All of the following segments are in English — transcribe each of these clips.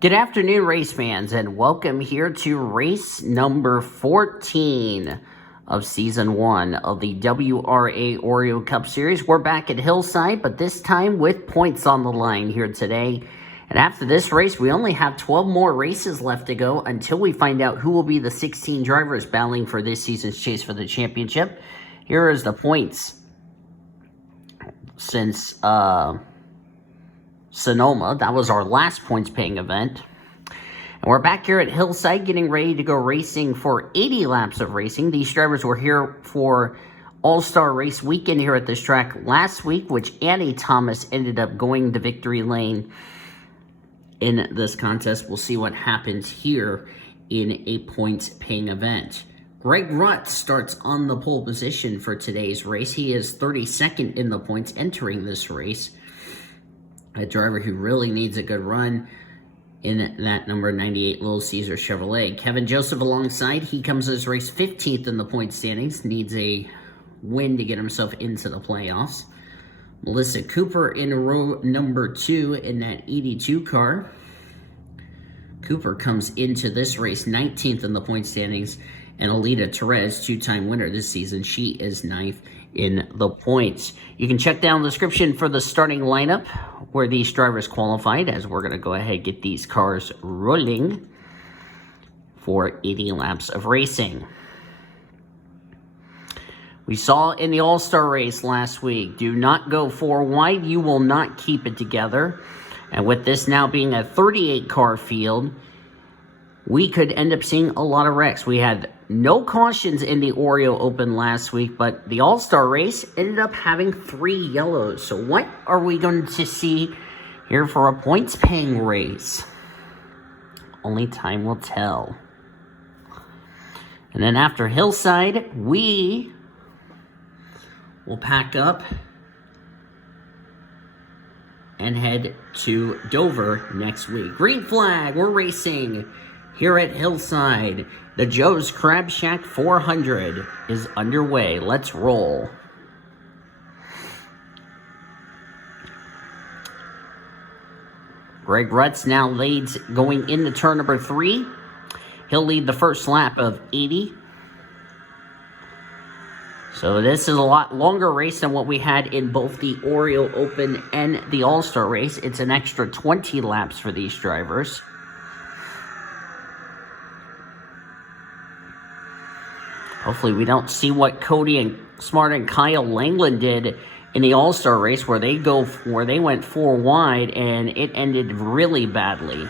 Good afternoon, race fans, and welcome here to race number 14 of Season 1 of the WRA Oreo Cup Series. We're back at Hillside, but this time with points on the line here today. And after this race, we only have 12 more races left to go until we find out who will be the 16 drivers battling for this season's chase for the championship. Here is the points since Sonoma. That was our last points paying event. And we're back here at Hillside getting ready to go racing for 80 laps of racing. These drivers were here for All-Star Race Weekend here at this track last week, which Annie Thomas ended up going to victory lane in this contest. We'll see what happens here in a points paying event. Greg Rutt starts on the pole position for today's race. He is 32nd in the points entering this race. A driver who really needs a good run in that number 98 Little Caesar Chevrolet. Kevin Joseph alongside. He comes to this race 15th in the point standings. Needs a win to get himself into the playoffs. Melissa Cooper in row number 2 in that 82 car. Cooper comes into this race 19th in the point standings. And Alita Perez, two-time winner this season, she is 9th in the points. You can check down the description for the starting lineup where these drivers qualified, as we're going to go ahead and get these cars rolling for 80 laps of racing. We saw in the All-Star race last week, do not go 4 wide, you will not keep it together. And with this now being a 38-car field, we could end up seeing a lot of wrecks. We had no cautions in the Oreo Open last week, but the All-Star race ended up having 3 yellows. So what are we going to see here for a points-paying race? Only time will tell. And then after Hillside, we will pack up and head to Dover next week. Green flag, we're racing here at Hillside. The Joe's Crab Shack 400 is underway. Let's roll. Greg Rutz now leads going into turn number 3. He'll lead the first lap of 80. So this is a lot longer race than what we had in both the Oreo Open and the All-Star race. It's an extra 20 laps for these drivers. Hopefully we don't see what Cody Smart and Kyle Langland did in the All-Star race where they went 4 wide and it ended really badly.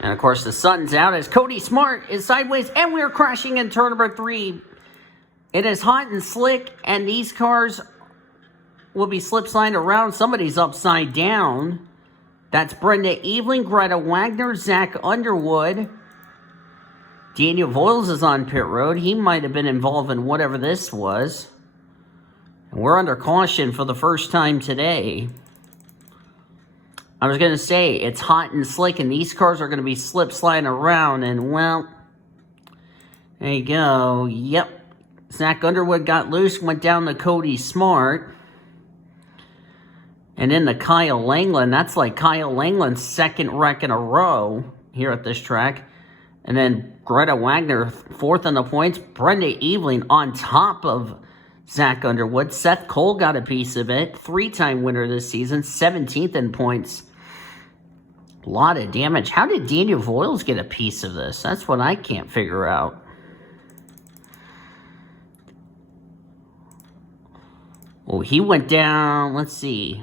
And of course the sun's out as Cody Smart is sideways and we're crashing in turn number 3. It is hot and slick and these cars will be slip sliding around. Somebody's upside down. That's Brenda Eveling, Greta Wagner, Zach Underwood. Daniel Voiles is on pit road. He might have been involved in whatever this was. And we're under caution for the first time today. I was going to say, it's hot and slick, and these cars are going to be slip sliding around. And, well, there you go. Yep. Zach Underwood got loose, went down to Cody Smart. And then the Kyle Langland, that's like Kyle Langland's second wreck in a row here at this track. And then Greta Wagner, 4th in the points. Brenda Eveling on top of Zach Underwood. Seth Cole got a piece of it. 3-time winner this season, 17th in points. A lot of damage. How did Daniel Voiles get a piece of this? That's what I can't figure out. Oh, he went down, let's see.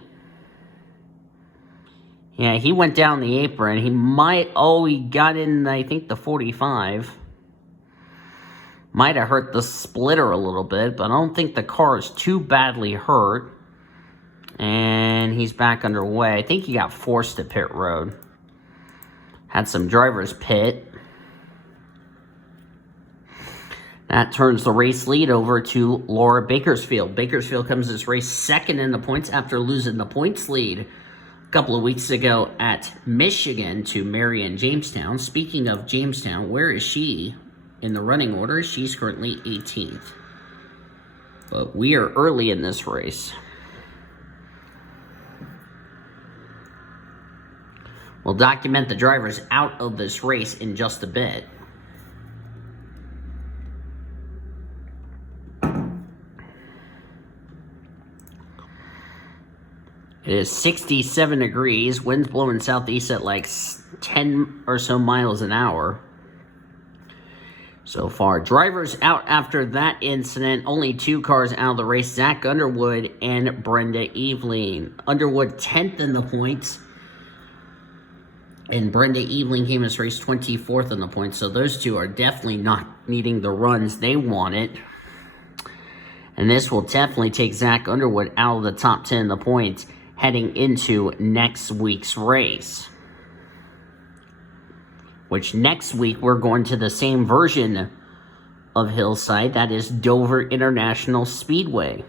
Yeah, he went down the apron. He he got in, I think, the 45. Might have hurt the splitter a little bit, but I don't think the car is too badly hurt. And he's back underway. I think he got forced to pit road. Had some drivers pit. That turns the race lead over to Laura Bakersfield. Bakersfield comes this race 2nd in the points after losing the points lead a couple of weeks ago at Michigan to Marion Jamestown. Speaking of Jamestown, where is she in the running order? She's currently 18th. But we are early in this race. We'll document the drivers out of this race in just a bit. It is 67 degrees, winds blowing southeast at like 10 or so miles an hour. So far, drivers out after that incident, only 2 cars out of the race, Zach Underwood and Brenda Eveling. Underwood 10th in the points, and Brenda Eveling came as race 24th in the points, so those two are definitely not needing the runs they wanted. And this will definitely take Zach Underwood out of the top 10 in the points heading into next week's race. Which next week we're going to the same version of Hillside, that is Dover International Speedway.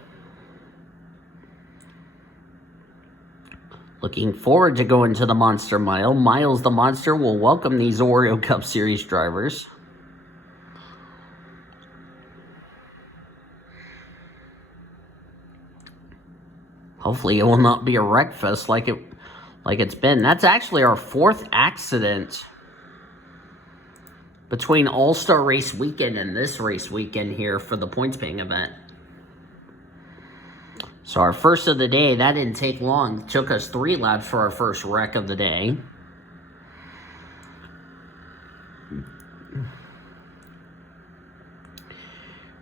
Looking forward to going to the Monster Mile. Miles the Monster will welcome these Oreo Cup Series drivers. Hopefully it will not be a wreck fest like it's been. That's actually our 4th accident between All-Star Race Weekend and this race weekend here for the points paying event. So our first of the day, that didn't take long. It took us 3 laps for our first wreck of the day.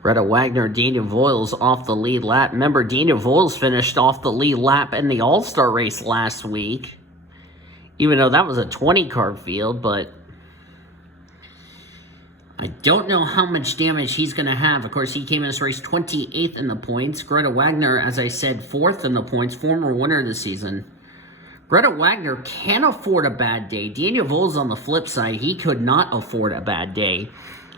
Greta Wagner, Daniel Voiles off the lead lap. Remember, Daniel Voiles finished off the lead lap in the All-Star race last week. Even though that was a 20-car field, but I don't know how much damage he's going to have. Of course, he came in this race 28th in the points. Greta Wagner, as I said, 4th in the points, former winner of the season. Greta Wagner can afford a bad day. Daniel Voiles, on the flip side, he could not afford a bad day,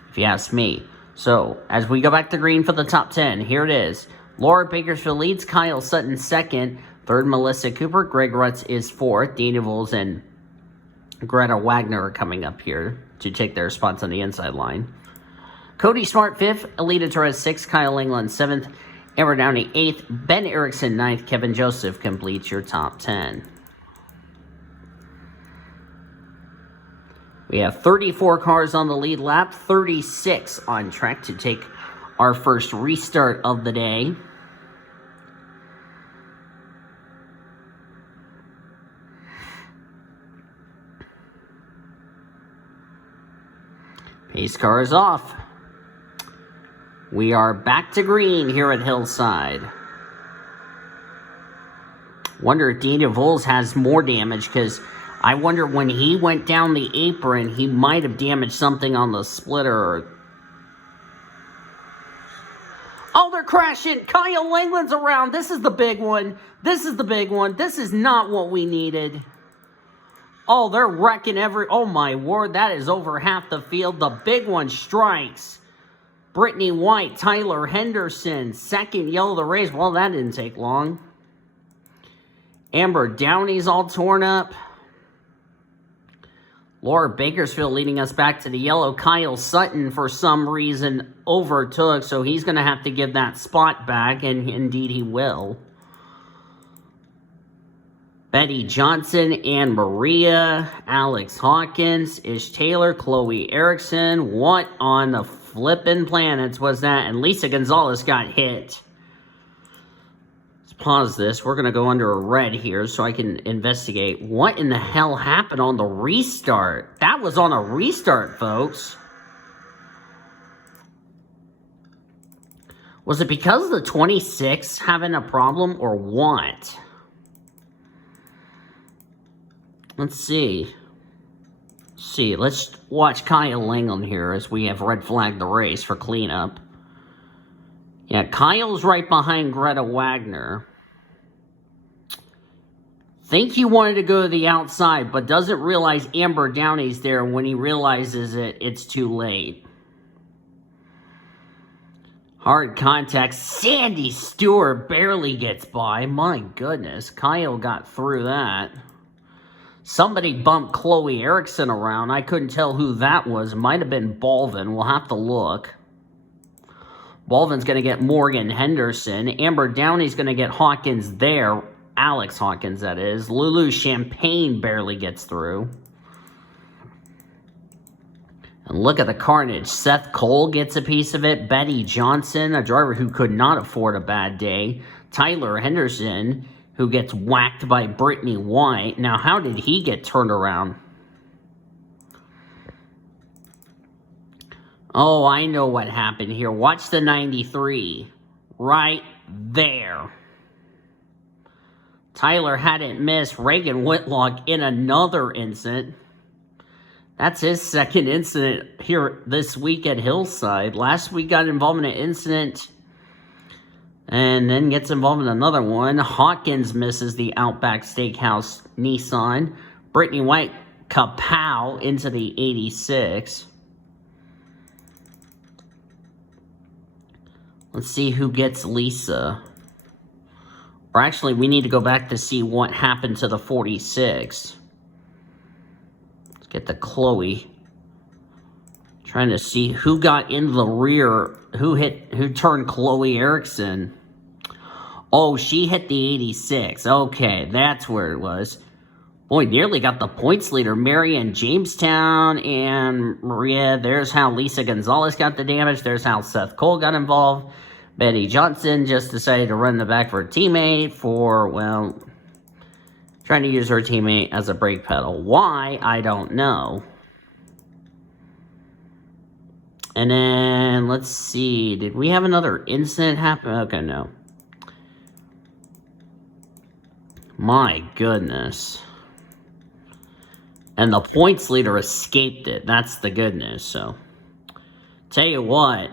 if you ask me. So, as we go back to green for the top 10, here it is. Laura Bakersfield leads, Kyle Sutton 2nd, 3rd Melissa Cooper, Greg Rutz is 4th, Daniel Voiles and Greta Wagner are coming up here to take their spots on the inside line. Cody Smart 5th, Alita Torres 6th, Kyle England 7th, Amber Downey 8th, Ben Erickson 9th, Kevin Joseph completes your top 10. We have 34 cars on the lead lap, 36 on track to take our first restart of the day. Pace car is off. We are back to green here at Hillside. Wonder if Daniel Voiles has more damage, because I wonder when he went down the apron, he might have damaged something on the splitter. Oh, they're crashing. Kyle Langland's around. This is the big one. This is the big one. This is not what we needed. Oh, they're wrecking oh my word, that is over half the field. The big one strikes. Brittany White, Tyler Henderson, 2nd yellow of the race. Well, that didn't take long. Amber Downey's all torn up. Laura Bakersfield leading us back to the yellow. Kyle Sutton, for some reason, overtook, so he's going to have to give that spot back, and indeed he will. Betty Johnson, Ann Maria, Alex Hawkins, Ish Taylor, Chloe Erickson. What on the flippin' planets was that? And Lisa Gonzalez got hit. Let's pause this. We're going to go under a red here so I can investigate. What in the hell happened on the restart? That was on a restart, folks. Was it because of the 26 having a problem or what? Let's see. Let's watch Kyle Langland here as we have red flagged the race for cleanup. Yeah, Kyle's right behind Greta Wagner. Think he wanted to go to the outside, but doesn't realize Amber Downey's there. When he realizes it, it's too late. Hard contact. Sandy Stewart barely gets by. My goodness, Kyle got through that. Somebody bumped Chloe Erickson around. I couldn't tell who that was. Might have been Balvin. We'll have to look. Balvin's going to get Morgan Henderson. Amber Downey's going to get Hawkins there. Alex Hawkins, that is. Lulu Champagne barely gets through. And look at the carnage. Seth Cole gets a piece of it. Betty Johnson, a driver who could not afford a bad day. Tyler Henderson, who gets whacked by Brittany White. Now, how did he get turned around? Oh, I know what happened here. Watch the 93. Right there. Tyler hadn't missed Reagan Whitlock in another incident. That's his second incident here this week at Hillside. Last week got involved in an incident and then gets involved in another one. Hawkins misses the Outback Steakhouse Nissan. Brittany White kapow into the 86. Let's see who gets Lisa. Or actually, we need to go back to see what happened to the 46. Get the Chloe. Trying to see who got in the rear. Who turned Chloe Erickson. Oh, she hit the 86. Okay, that's where it was. Boy, nearly got the points leader. Marianne Jamestown and Maria. There's how Lisa Gonzalez got the damage. There's how Seth Cole got involved. Betty Johnson just decided to run the back for a teammate for, well, trying to use her teammate as a brake pedal. Why? I don't know. And then, let's see. Did we have another incident happen? Okay, no. My goodness. And the points leader escaped it. That's the good news. So, tell you what.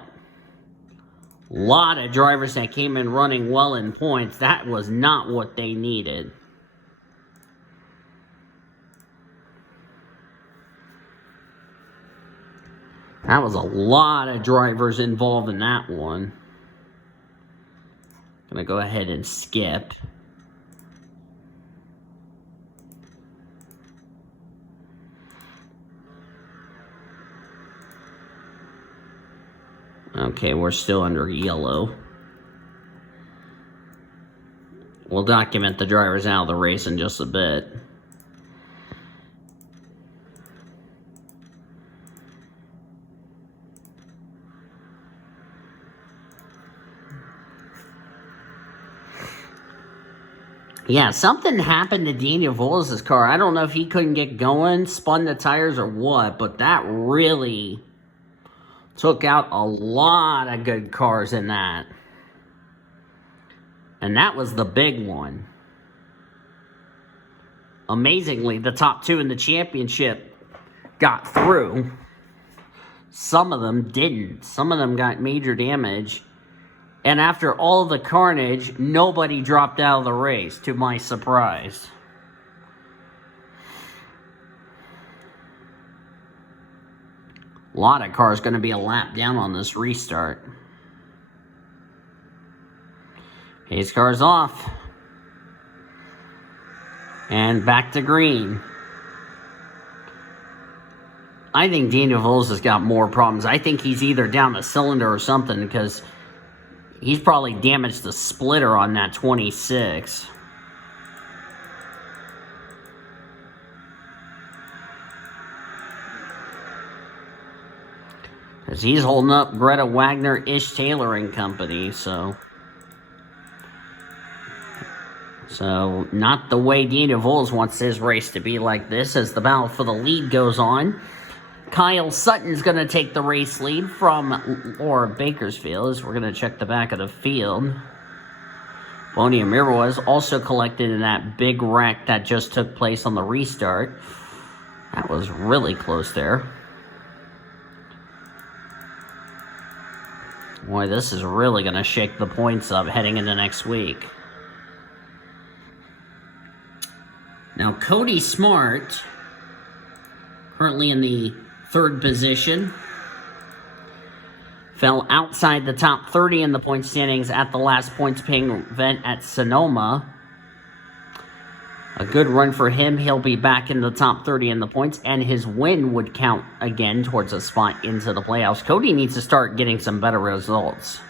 A lot of drivers that came in running well in points. That was not what they needed. That was a lot of drivers involved in that one. Gonna go ahead and skip. Okay, we're still under yellow. We'll document the drivers out of the race in just a bit. Yeah, something happened to Daniel Volas' car. I don't know if he couldn't get going, spun the tires or what, but that really took out a lot of good cars in that. And that was the big one. Amazingly, the top two in the championship got through. Some of them didn't. Some of them got major damage. And after all the carnage, nobody dropped out of the race, to my surprise. A lot of cars going to be a lap down on this restart. Pace car's off. And back to green. I think Daniel Volas has got more problems. I think he's either down a cylinder or something, because he's probably damaged the splitter on that 26. Because he's holding up Greta Wagner Ish Tailoring Company, so not the way Daniel Volas wants his race to be like this, as the battle for the lead goes on. Kyle Sutton's going to take the race lead from Laura Bakersfield, as we're going to check the back of the field. Bonnie Amira was also collected in that big wreck that just took place on the restart. That was really close there. Boy, this is really going to shake the points up heading into next week. Now, Cody Smart, currently in the third position, fell outside the top 30 in the point standings at the last points paying event at Sonoma. A good run for him. He'll be back in the top 30 in the points, and his win would count again towards a spot into the playoffs. Cody needs to start getting some better results,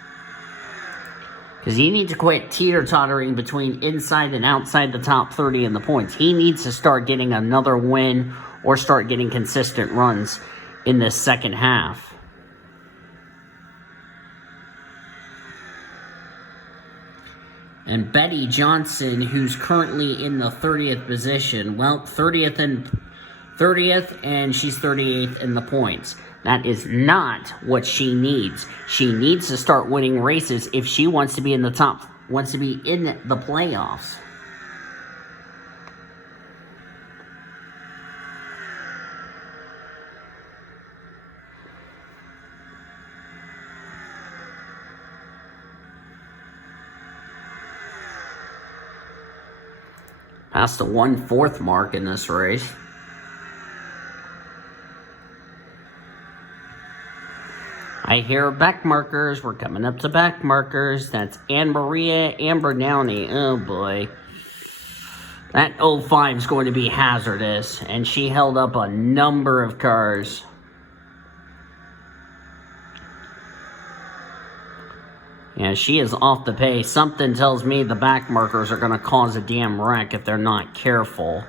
Because he needs to quit teeter-tottering between inside and outside the top 30 in the points. He needs to start getting another win or start getting consistent runs in this second half. And Betty Johnson, who's currently in the 30th position, well, 30th, and she's 38th in the points. That is not what she needs. She needs to start winning races if she wants to be in the playoffs. Past the 1/4 mark in this race. I hear back markers. We're coming up to back markers. That's Anne-Maria Amber Downey. Oh boy. That 05 is going to be hazardous. And she held up a number of cars. Yeah, she is off the pace. Something tells me the back markers are going to cause a damn wreck if they're not careful.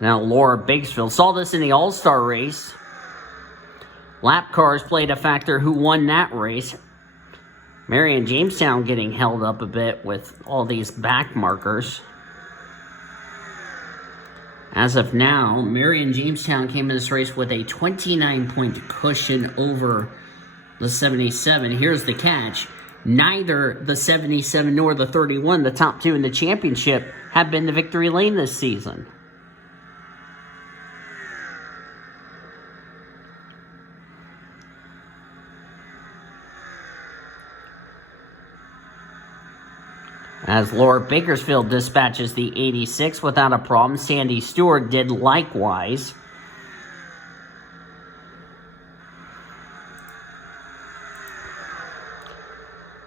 Now, Laura Bakersfield saw this in the All-Star race. Lap cars played a factor who won that race. Marion Jamestown getting held up a bit with all these back markers. As of now, Marion Jamestown came in this race with a 29-point cushion over the 77. Here's the catch. Neither the 77 nor the 31, the top two in the championship, have been to victory lane this season. As Laura Bakersfield dispatches the 86 without a problem, Sandy Stewart did likewise.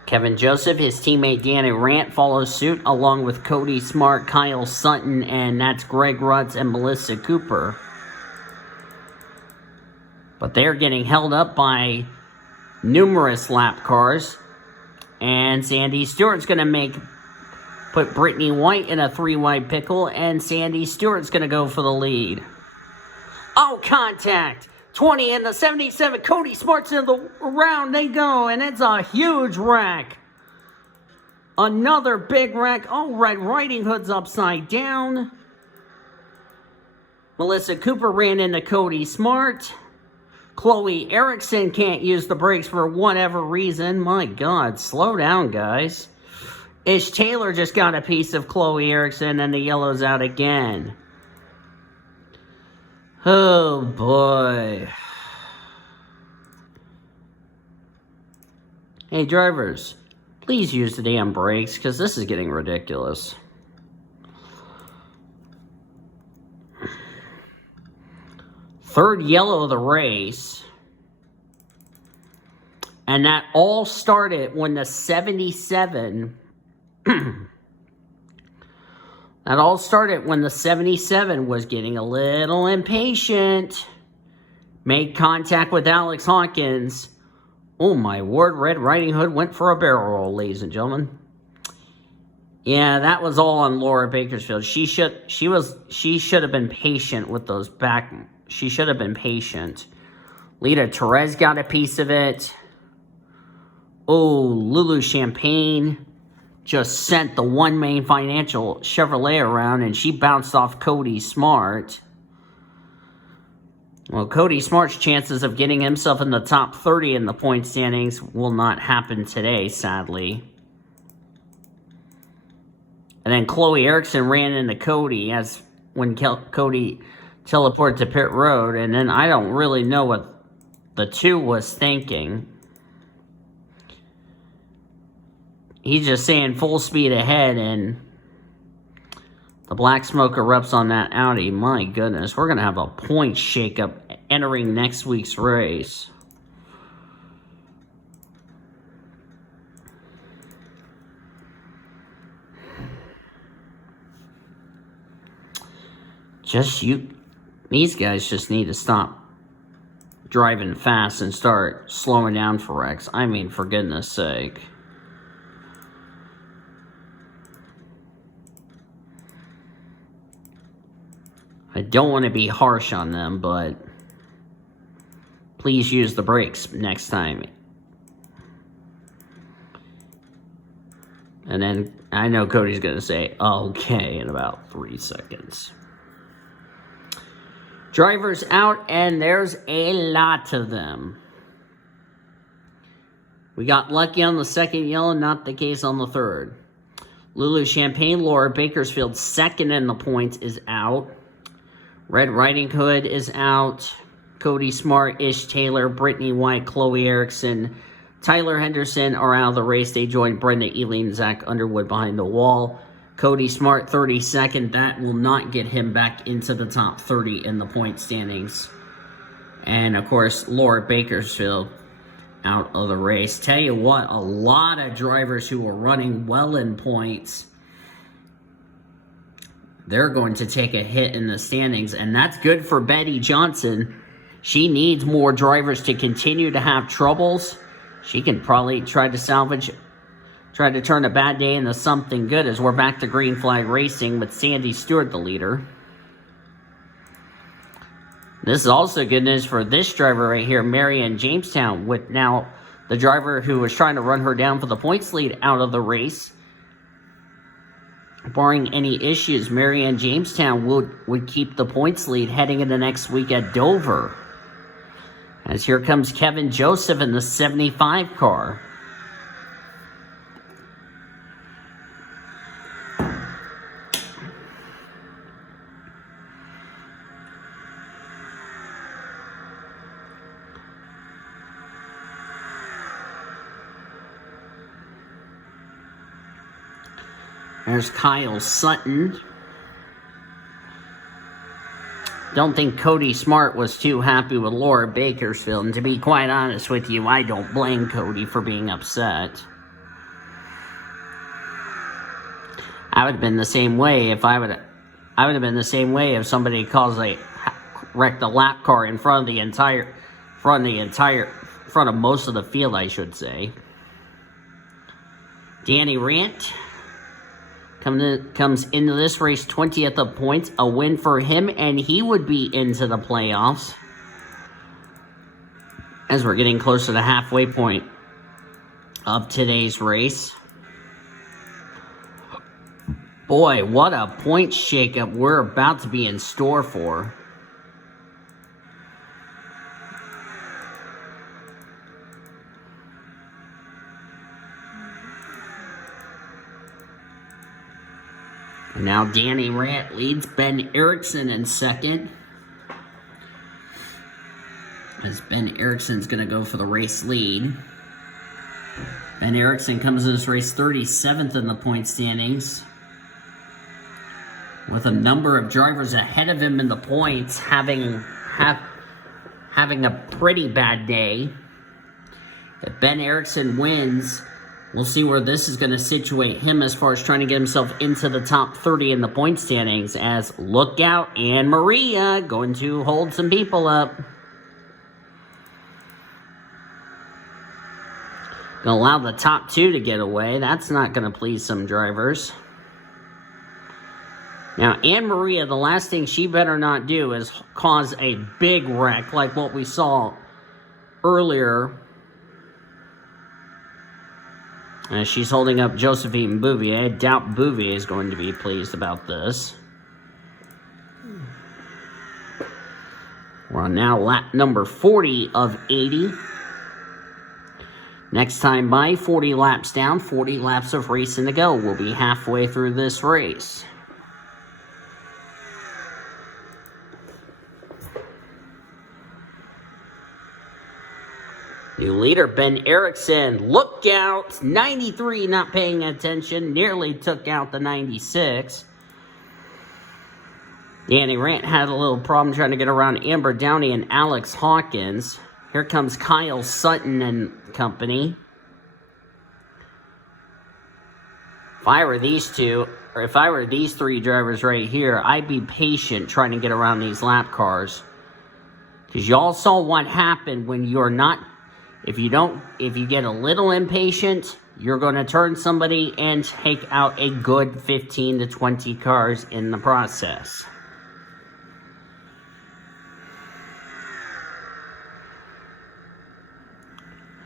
Kevin Joseph, his teammate Danny Rant follows suit, along with Cody Smart, Kyle Sutton, and that's Greg Rutz and Melissa Cooper. But they're getting held up by numerous lap cars. And Sandy Stewart's going to put Brittany White in a 3-wide pickle, and Sandy Stewart's going to go for the lead. Oh, contact! 20 and the 77. Cody Smart's in the round. They go, and it's a huge wreck. Another big wreck. Oh, Red Riding Hood's upside down. Melissa Cooper ran into Cody Smart. Chloe Erickson can't use the brakes for whatever reason. My God, slow down, guys. Ish Taylor just got a piece of Chloe Erickson, and the yellow's out again. Oh, boy. Hey, drivers, please use the damn brakes, because this is getting ridiculous. Third yellow of the race. And that all started when the 77... That all started when the 77 was getting a little impatient. Made contact with Alex Hawkins. Oh my word, Red Riding Hood went for a barrel roll, ladies and gentlemen. Yeah, that was all on Laura Bakersfield. She should have been patient with those back. She should have been patient. Lita Perez got a piece of it. Oh, Lulu Champagne just sent the One Main Financial Chevrolet around, and she bounced off Cody Smart. Well, Cody Smart's chances of getting himself in the top 30 in the point standings will not happen today, sadly. And then Chloe Erickson ran into Cody when Cody teleported to pit road, and then I don't really know what the two was thinking. He's just saying full speed ahead, and the black smoke erupts on that Audi. My goodness, we're going to have a point shakeup entering next week's race. These guys just need to stop driving fast and start slowing down for wrecks. I mean, for goodness sake. I don't want to be harsh on them, but please use the brakes next time. And then I know Cody's going to say, okay, in about 3 seconds. Drivers out, and there's a lot of them. We got lucky on the second yellow, not the case on the third. Lulu Champagne, Laura Bakersfield, second in the points, is out. Red Riding Hood is out. Cody Smart, Ish Taylor, Brittany White, Chloe Erickson, Tyler Henderson are out of the race. They joined Brenda Ely and Zach Underwood behind the wall. Cody Smart, 32nd. That will not get him back into the top 30 in the point standings. And, of course, Laura Bakersfield out of the race. Tell you what, a lot of drivers who were running well in points, they're going to take a hit in the standings. And that's good for Betty Johnson. She needs more drivers to continue to have troubles. She can probably try to turn a bad day into something good as we're back to green flag racing with Sandy Stewart the leader. This is also good news for this driver right here, Marianne Jamestown, with now the driver who was trying to run her down for the points lead out of the race. Barring any issues, Marianne Jamestown would keep the points lead heading into next week at Dover. As here comes Kevin Joseph in the 75 car. There's Kyle Sutton. Don't think Cody Smart was too happy with Laura Bakersfield. And to be quite honest with you, I don't blame Cody for being upset. I would have been the same way if I would have been the same way if somebody wrecked a lap car in front of most of the field, I should say. Danny Rant comes into this race 20th of points, a win for him, and he would be into the playoffs. As we're getting close to the halfway point of today's race. Boy, what a point shakeup we're about to be in store for. Now Danny Rant leads Ben Erickson in second. As Ben Erickson's going to go for the race lead. Ben Erickson comes in this race 37th in the point standings. With a number of drivers ahead of him in the points having a pretty bad day. If Ben Erickson wins, we'll see where this is going to situate him as far as trying to get himself into the top 30 in the point standings. As look out, Anne Maria going to hold some people up. Going to allow the top two to get away. That's not going to please some drivers. Now, Anne Maria, the last thing she better not do is cause a big wreck like what we saw earlier. She's holding up Josephine Bouvier. I doubt Bouvier is going to be pleased about this. We're on now lap number 40 of 80. Next time by, 40 laps down, 40 laps of racing to go. We'll be halfway through this race. New leader, Ben Erickson. Look out. 93 not paying attention. Nearly took out the 96. Danny Rant had a little problem trying to get around Amber Downey and Alex Hawkins. Here comes Kyle Sutton and company. If I were these three drivers right here, I'd be patient trying to get around these lap cars. Because y'all saw what happened when you're not... If you get a little impatient, you're going to turn somebody and take out a good 15 to 20 cars in the process.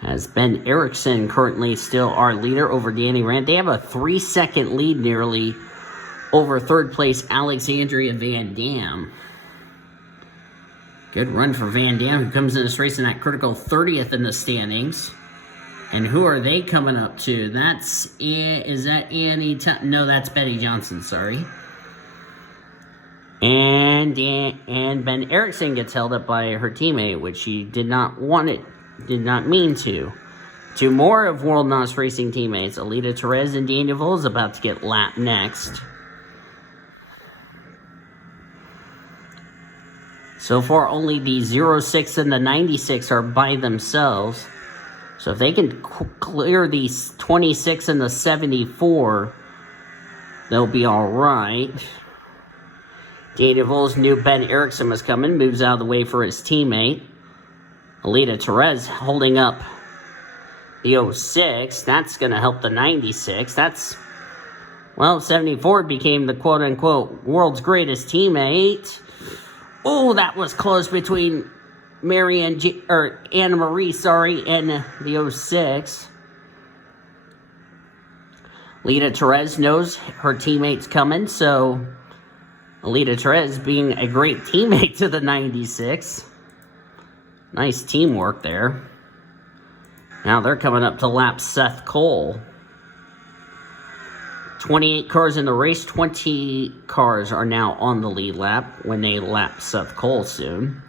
As Ben Erickson currently still our leader over Danny Rand. They have a 3-second lead nearly over third place Alexandria Van Dam. Good run for Van Dam, who comes in this race in that critical 30th in the standings. And who are they coming up to? Is that Annie? No, that's Betty Johnson, sorry. And Ben Erickson gets held up by her teammate, which she did not mean to. Two more of World NOS Racing teammates, Alita Perez and Daniel Vole, is about to get lapped next. So far, only the 06 and the 96 are by themselves. So if they can clear these 26 and the 74, they'll be all right. Daniel Vole's new Ben Erickson was coming, moves out of the way for his teammate. Alita Perez holding up the 06. That's going to help the 96. 74 became the quote-unquote world's greatest teammate. Oh, that was close between Anna Marie, and the 06. Alita Perez knows her teammate's coming, so Alita Perez being a great teammate to the 96. Nice teamwork there. Now they're coming up to lap Seth Cole. 28 cars in the race. 20 cars are now on the lead lap when they lap Seth Cole soon.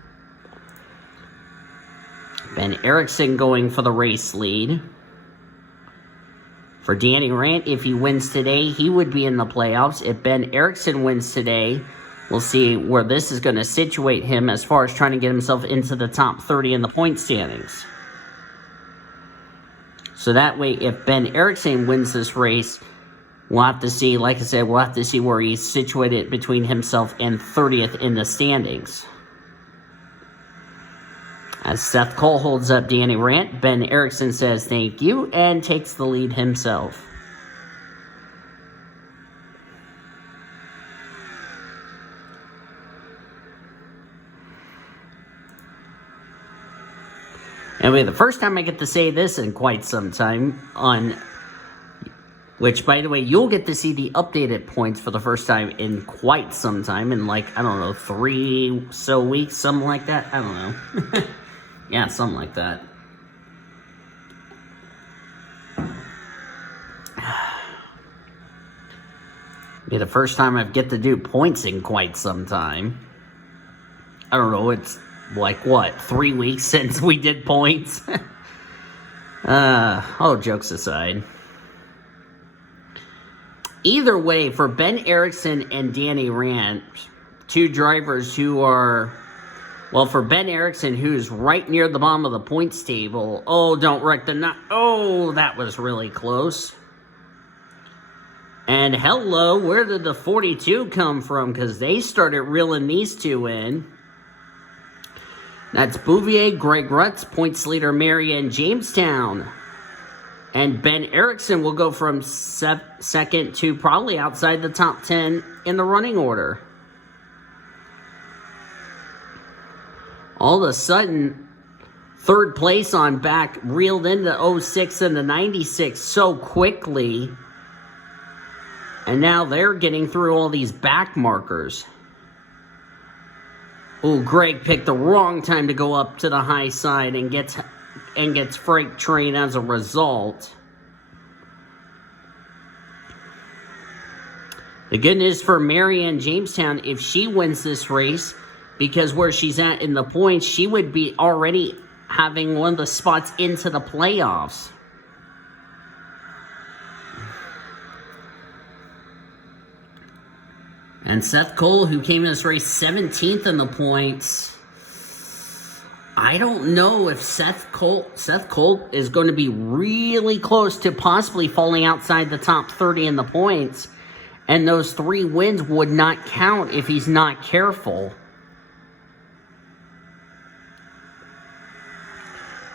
Ben Erickson going for the race lead. For Danny Rand, if he wins today, he would be in the playoffs. If Ben Erickson wins today, we'll see where this is going to situate him as far as trying to get himself into the top 30 in the point standings. So that way, if Ben Erickson wins this race, we'll have to see, like I said, we'll have to see where he's situated between himself and 30th in the standings. As Seth Cole holds up Danny Rand, Ben Erickson says thank you and takes the lead himself. Anyway, the first time I get to say this in quite some time which, by the way, you'll get to see the updated points for the first time in quite some time, in 3 so weeks, something like that. I don't know. Yeah, something like that. Be the first time I get to do points in quite some time. I don't know, it's 3 weeks since we did points? Jokes aside. Either way, for Ben Erickson and Danny Rand, two drivers who are, for Ben Erickson, who's right near the bottom of the points table. Oh, don't wreck the nut. Oh, that was really close. And hello, where did the 42 come from? Because they started reeling these two in. That's Bouvier, Greg Rutz, points leader Marianne Jamestown. And Ben Erickson will go from second to probably outside the top 10 in the running order. All of a sudden, third place on back reeled into 06 and the 96 so quickly. And now they're getting through all these back markers. Oh, Greg picked the wrong time to go up to the high side and gets freight train as a result. The good news for Marianne Jamestown, if she wins this race, because where she's at in the points, she would be already having one of the spots into the playoffs. And Seth Cole, who came in this race 17th in the points, I don't know if Seth Cole is going to be really close to possibly falling outside the top 30 in the points. And those 3 wins would not count if he's not careful.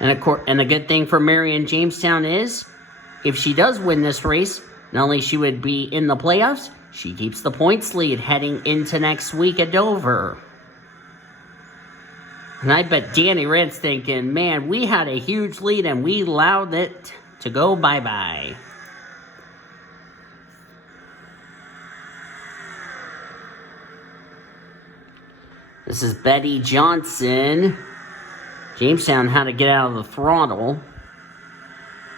And of course, and the good thing for Marianne Jamestown is, if she does win this race, not only she would be in the playoffs, she keeps the points lead heading into next week at Dover. And I bet Danny Rand's thinking, man, we had a huge lead and we allowed it to go bye-bye. This is Betty Johnson. Jamestown had to get out of the throttle.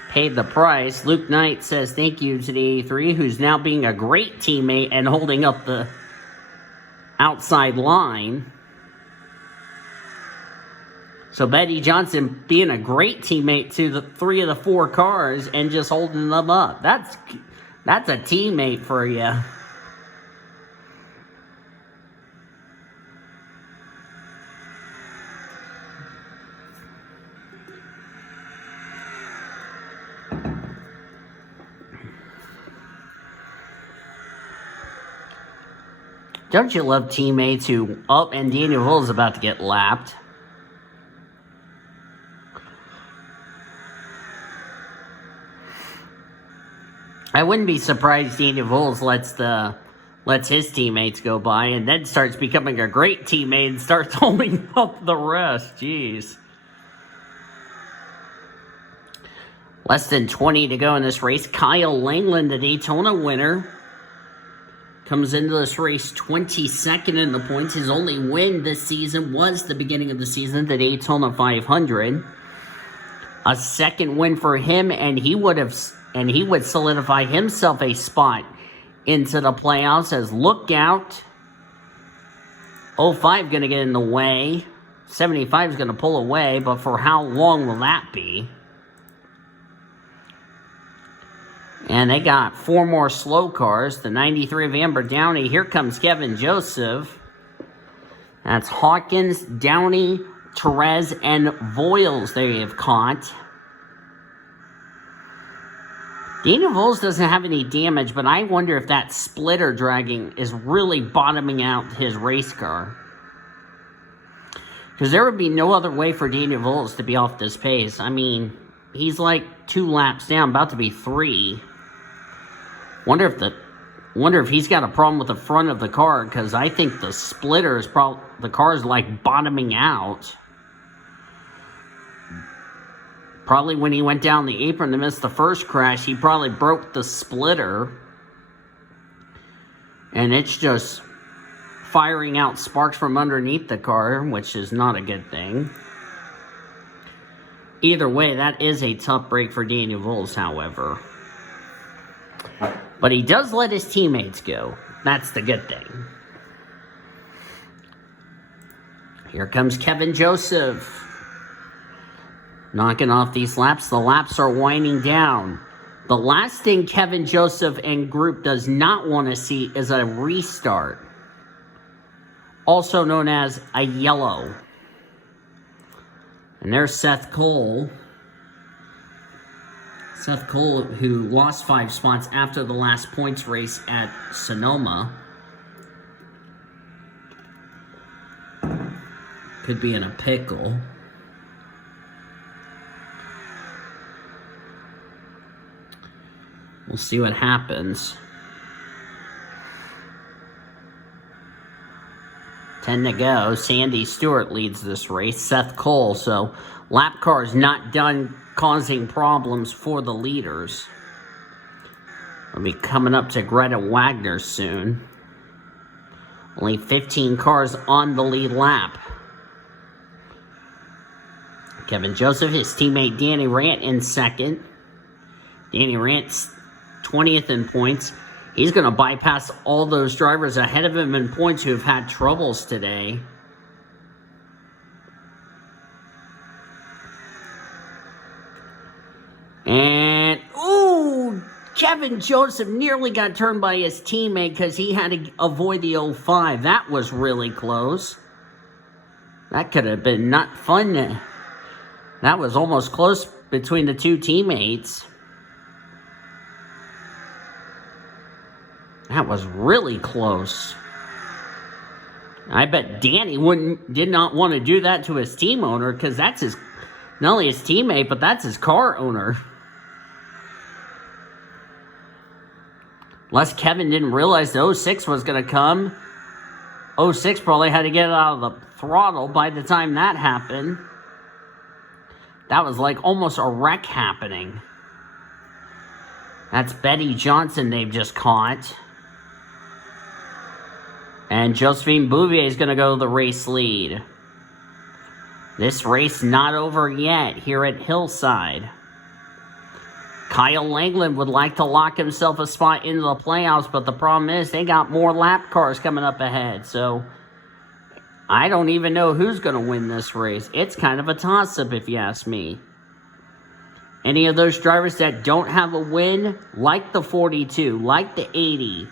Paid the price. Luke Knight says thank you to the 83, who's now being a great teammate and holding up the outside line. So Betty Johnson being a great teammate to the 3 of the 4 cars and just holding them up. That's a teammate for you. Don't you love teammates who, and Daniel Hull is about to get lapped. I wouldn't be surprised Daniel Voles lets his teammates go by and then starts becoming a great teammate and starts holding up the rest. Jeez. Less than 20 to go in this race. Kyle Langland, the Daytona winner, comes into this race 22nd in the points. His only win this season was the beginning of the season, the Daytona 500. A second win for him, and he would solidify himself a spot into the playoffs. As look out, 05 going to get in the way. 75 is going to pull away, but for how long will that be? And they got 4 more slow cars. The 93 of Amber Downey. Here comes Kevin Joseph. That's Hawkins, Downey, Therese, and Voiles they have caught. Daniel Voles doesn't have any damage, but I wonder if that splitter dragging is really bottoming out his race car. Because there would be no other way for Daniel Voles to be off this pace. I mean, he's like 2 laps down, about to be 3. Wonder if he's got a problem with the front of the car, because I think the splitter is the car is like bottoming out. Probably when he went down the apron to miss the first crash, he probably broke the splitter. And it's just firing out sparks from underneath the car, which is not a good thing. Either way, that is a tough break for Daniel Voles, however. But he does let his teammates go. That's the good thing. Here comes Kevin Joseph. Knocking off these laps. The laps are winding down. The last thing Kevin Joseph and group does not want to see is a restart. Also known as a yellow. And there's Seth Cole. Seth Cole, who lost 5 spots after the last points race at Sonoma. Could be in a pickle. We'll see what happens. 10 to go. Sandy Stewart leads this race. Seth Cole. So lap car is not done causing problems for the leaders. We'll be coming up to Greta Wagner soon. Only 15 cars on the lead lap. Kevin Joseph, his teammate Danny Rant in second. Danny Rant's 20th in points. He's going to bypass all those drivers ahead of him in points who have had troubles today. And, ooh, Kevin Joseph nearly got turned by his teammate because he had to avoid the 05. That was really close. That could have been not fun. That was almost close between the 2 teammates. That was really close. I bet Danny did not want to do that to his team owner, because that's not only his teammate, but that's his car owner. Unless Kevin didn't realize the 06 was going to come. 06 probably had to get out of the throttle by the time that happened. That was like almost a wreck happening. That's Betty Johnson they've just caught. And Josephine Bouvier is going to go to the race lead. This race not over yet here at Hillside. Kyle Langland would like to lock himself a spot into the playoffs, but the problem is they got more lap cars coming up ahead. So I don't even know who's going to win this race. It's kind of a toss-up if you ask me. Any of those drivers that don't have a win, like the 42, like the 80,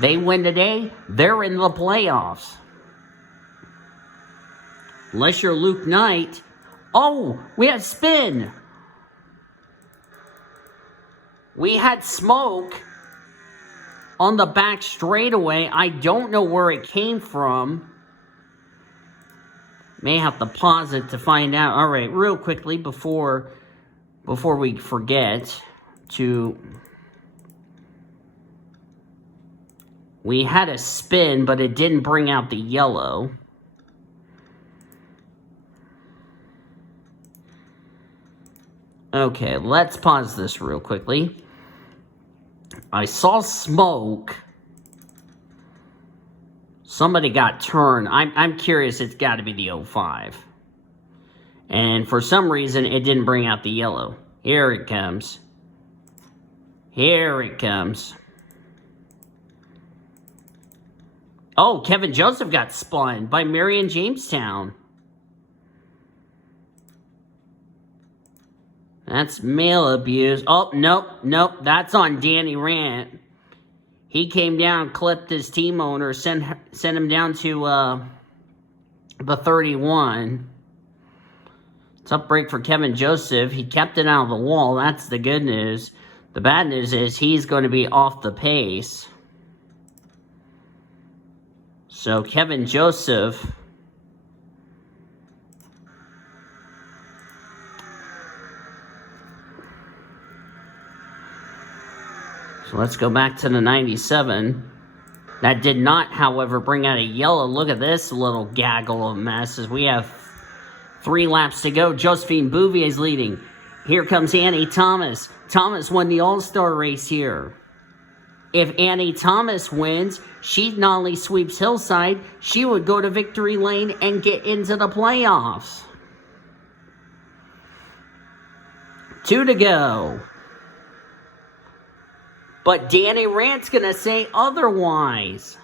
they win today, they're in the playoffs. Unless you're Luke Knight. Oh, we had spin. We had smoke on the back straightaway. I don't know where it came from. May have to pause it to find out. All right, real quickly before we forget to... We had a spin, but it didn't bring out the yellow. Okay, let's pause this real quickly. I saw smoke. Somebody got turned. I'm curious, it's got to be the 05. And for some reason, it didn't bring out the yellow. Here it comes. Here it comes. Oh, Kevin Joseph got spun by Marion Jamestown. That's male abuse. Oh, nope. That's on Danny Rant. He came down, clipped his team owner, sent him down to the 31. Tough break for Kevin Joseph. He kept it out of the wall. That's the good news. The bad news is he's going to be off the pace. So Kevin Joseph... So let's go back to the 97. That did not, however, bring out a yellow. Look at this little gaggle of messes. We have 3 laps to go. Josephine Bouvier is leading. Here comes Annie Thomas. Thomas won the All-Star race here. If Annie Thomas wins, she not only sweeps Hillside, she would go to victory lane and get into the playoffs. 2 to go. But Danny Rant's going to say otherwise.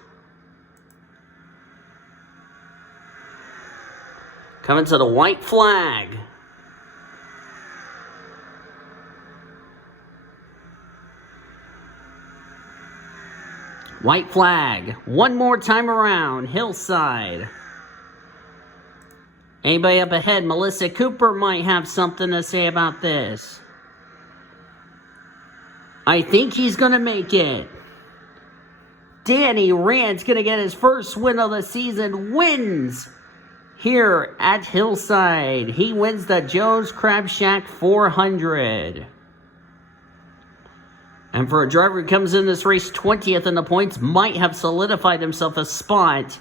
Coming to the white flag. White flag. One more time around. Hillside. Anybody up ahead? Melissa Cooper might have something to say about this. I think he's going to make it. Danny Rant's going to get his first win of the season. Wins here at Hillside. He wins the Joe's Crab Shack 400. And for a driver who comes in this race 20th in the points, might have solidified himself a spot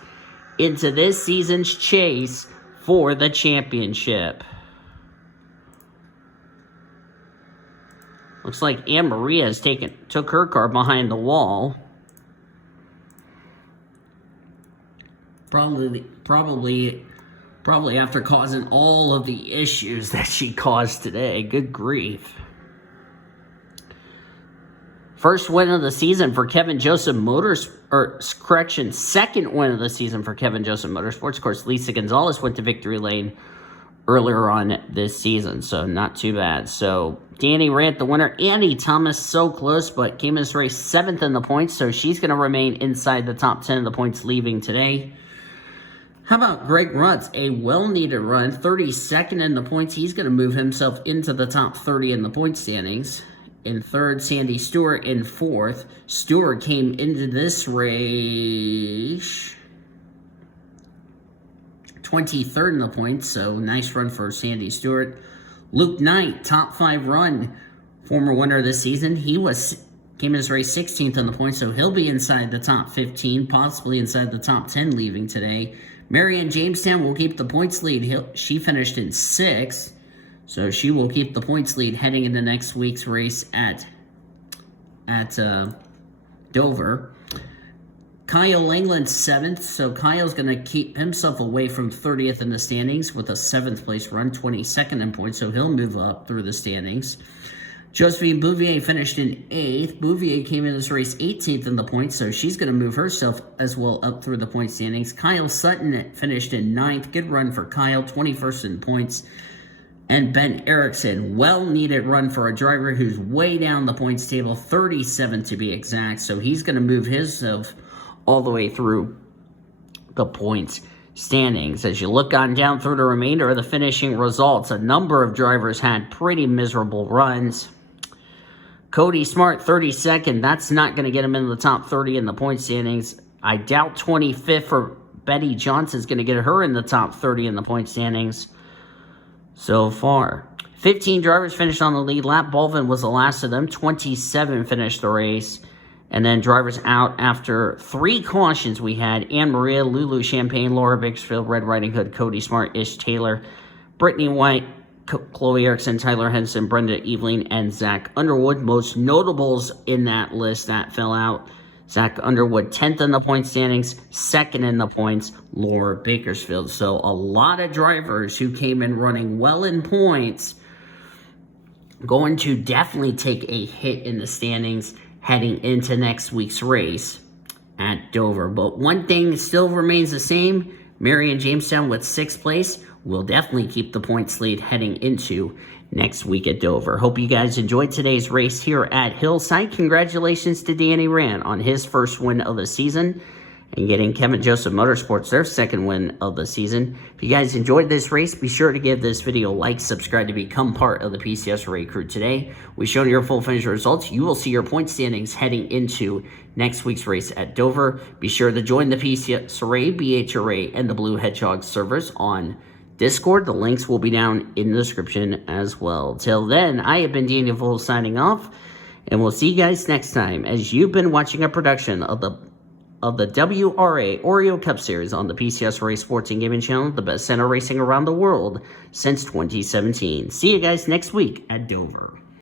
into this season's chase for the championship. Looks like Anne Maria has took her car behind the wall. Probably after causing all of the issues that she caused today. Good grief. First win of the season for Kevin Joseph second win of the season for Kevin Joseph Motorsports. Of course, Lisa Gonzalez went to victory lane earlier on this season, so not too bad. So Danny Rant, the winner. Annie Thomas, so close, but came in this race 7th in the points, so she's going to remain inside the top 10 of the points leaving today. How about Greg Rutz? A well-needed run, 32nd in the points. He's going to move himself into the top 30 in the point standings. In 3rd, Sandy Stewart in 4th. Stewart came into this race 23rd in the points, so nice run for Sandy Stewart. Luke Knight, top 5 run, former winner this season. He was came in as race 16th on the points, so he'll be inside the top 15, possibly inside the top 10 leaving today. Marion Jamestown will keep the points lead. She finished in 6th, so she will keep the points lead heading into next week's race at Dover. Kyle England 7th, so Kyle's going to keep himself away from 30th in the standings with a 7th place run, 22nd in points, so he'll move up through the standings. Josephine Bouvier finished in 8th. Bouvier came in this race 18th in the points, so she's going to move herself as well up through the point standings. Kyle Sutton finished in 9th. Good run for Kyle, 21st in points. And Ben Erickson, well-needed run for a driver who's way down the points table, 37th to be exact. So he's going to move himself all the way through the points standings. As you look on down through the remainder of the finishing results, a number of drivers had pretty miserable runs. Cody Smart, 32nd. That's not going to get him in the top 30 in the point standings. I doubt 25th for Betty Johnson is going to get her in the top 30 in the point standings so far. 15 drivers finished on the lead lap. Baldwin was the last of them. 27 finished the race. And then drivers out after 3 cautions we had. Anne Maria, Lulu Champagne, Laura Bakersfield, Red Riding Hood, Cody Smart, Ish Taylor, Brittany White, Chloe Erickson, Tyler Henson, Brenda Eveling, and Zach Underwood. Most notables in that list that fell out. Zach Underwood, 10th in the point standings, 2nd in the points, Laura Bakersfield. So a lot of drivers who came in running well in points going to definitely take a hit in the standings heading into next week's race at Dover. But one thing still remains the same. Marion Jamestown with 6th place will definitely keep the points lead heading into next week at Dover. Hope you guys enjoyed today's race here at Hillside. Congratulations to Danny Rand on his first win of the season and getting Kevin Joseph Motorsports their 2nd win of the season. If you guys enjoyed this race, be sure to give this video a like, subscribe to become part of the PCSRA crew today. We've shown your full finish results. You will see your point standings heading into next week's race at Dover. Be sure to join the PCSRA, BHRA, and the Blue Hedgehog servers on Discord. The links will be down in the description as well. Till then, I have been Daniel Vole signing off, and we'll see you guys next time as you've been watching a production of the WRA Oreo Cup Series on the PCSRA Sports and Gaming Channel, the best center racing around the world since 2017. See you guys next week at Dover.